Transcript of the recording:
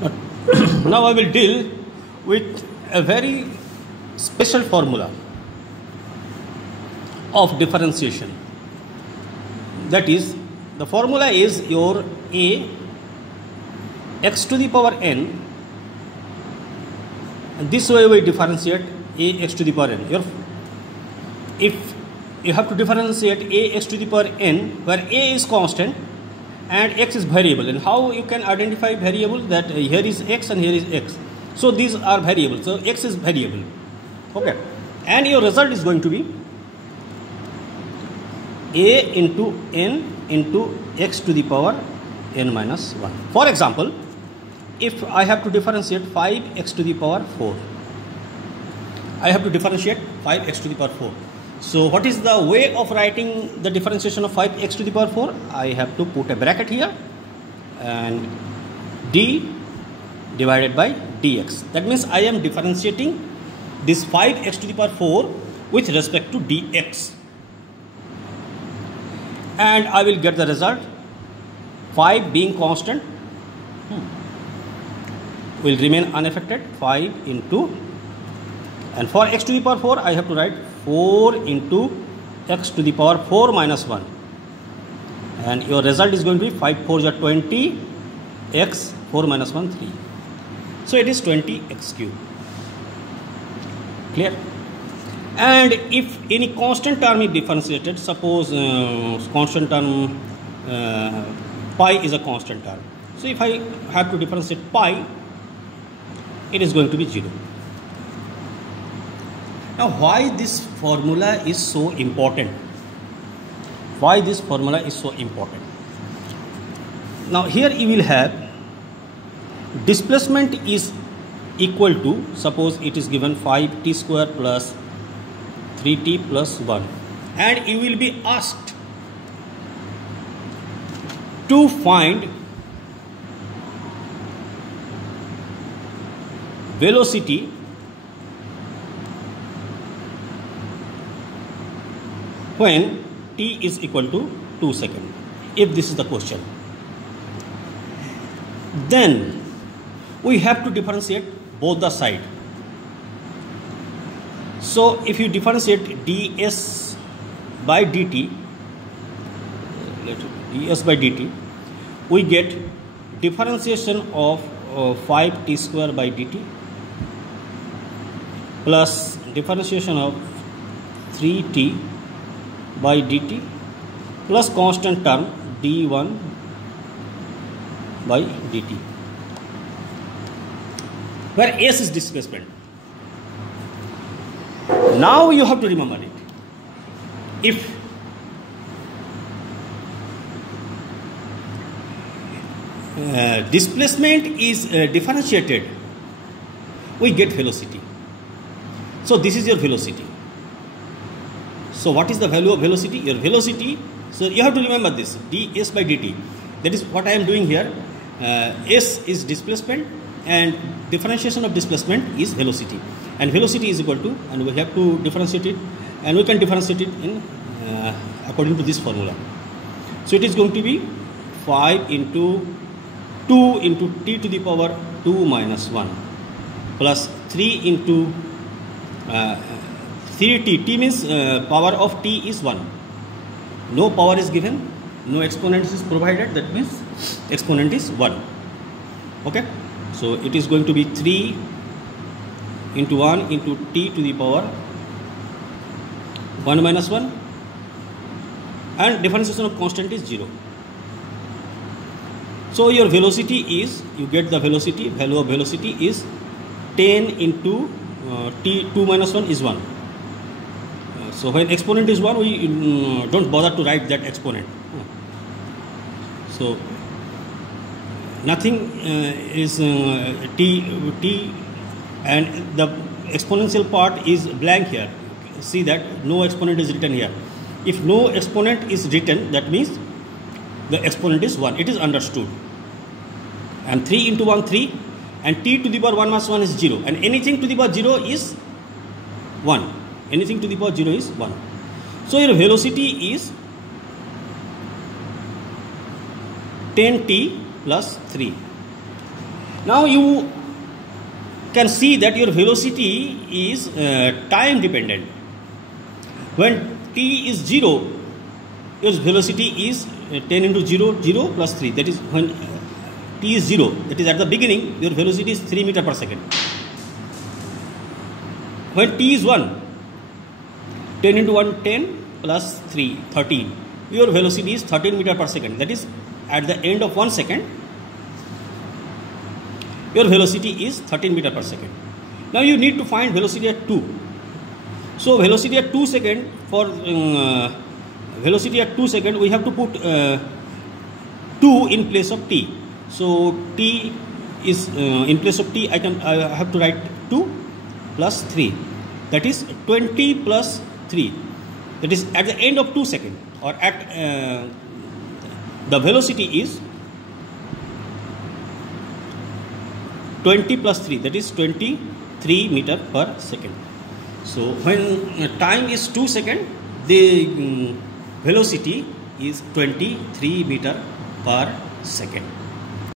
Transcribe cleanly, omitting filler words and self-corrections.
But now I will deal with a very special formula of differentiation. That is, the formula is your a x to the power n, and this way we differentiate a x to the power n. If you have to differentiate a x to the power n, where a is constant and x is variable, and how you can identify variable, that here is x and here is x, so these are variables, so x is variable, okay, and your result is going to be a into n into x to the power n minus 1. For example, if I have to differentiate 5x to the power 4, I have to differentiate 5x to the power 4. So what is the way of writing the differentiation of 5x to the power 4? I have to put a bracket here and d divided by dx. That means I am differentiating this 5x to the power 4 with respect to dx. And I will get the result. 5 being constant will remain unaffected. 5 into, and for x to the power 4 I have to write 4 into x to the power 4 minus 1, and your result is going to be 5 4s are 20, x 4 minus 1 3, so it is 20x cube. Clear? And if any constant term is differentiated, suppose constant term pi is a constant term, so if I have to differentiate pi, it is going to be 0. Now, why this formula is so important? Why this formula is so important? Now, here you will have displacement is equal to, suppose it is given 5t square plus 3t plus 1, and you will be asked to find velocity when t is equal to 2 seconds. If this is the question, then we have to differentiate both the side. So if you differentiate ds by dt, we get differentiation of 5t square by dt plus differentiation of 3t by dt plus constant term d1 by dt, where s is displacement. Now you have to remember it. If displacement is differentiated, we get velocity. So this is your velocity. So what is the value of velocity? Your velocity, so you have to remember this, ds by dt. That is what I am doing here. S is displacement and differentiation of displacement is velocity. And velocity is equal to, and we have to differentiate it, and we can differentiate it in according to this formula. So it is going to be 5 into 2 into t to the power 2 minus 1 plus 3 into 3t. T means power of t is 1. No power is given, no exponent is provided, that means exponent is 1. Okay, so it is going to be 3 into 1 into t to the power 1 minus 1, and differentiation of constant is 0. So your velocity is, you get the velocity, value of velocity is 10 into t 2 minus 1 is 1. So when exponent is 1, we don't bother to write that exponent. So nothing is t, and the exponential part is blank here. See that no exponent is written here. If no exponent is written, that means the exponent is 1. It is understood. And 3 into 1 3, and t to the power 1 minus 1 is 0, and anything to the power 0 is 1. Anything to the power 0 is 1. So your velocity is 10t plus 3. Now you can see that your velocity is time dependent. When t is 0, your velocity is 10 into 0, 0 plus 3. That is when t is 0. That is at the beginning, your velocity is 3 meter per second. When t is 1, 10 into 1, 10 plus 3, 13. Your velocity is 13 meter per second. That is at the end of 1 second, your velocity is 13 meter per second. Now you need to find velocity at 2. So velocity at 2 second, for velocity at 2 second, we have to put 2 in place of t. So t is in place of t, I have to write 2 plus 3. That is 20 plus 3. That is at the end of 2 seconds, or at the velocity is 20 plus 3, that is 23 meter per second. So when time is 2 seconds, the velocity is 23 meter per second.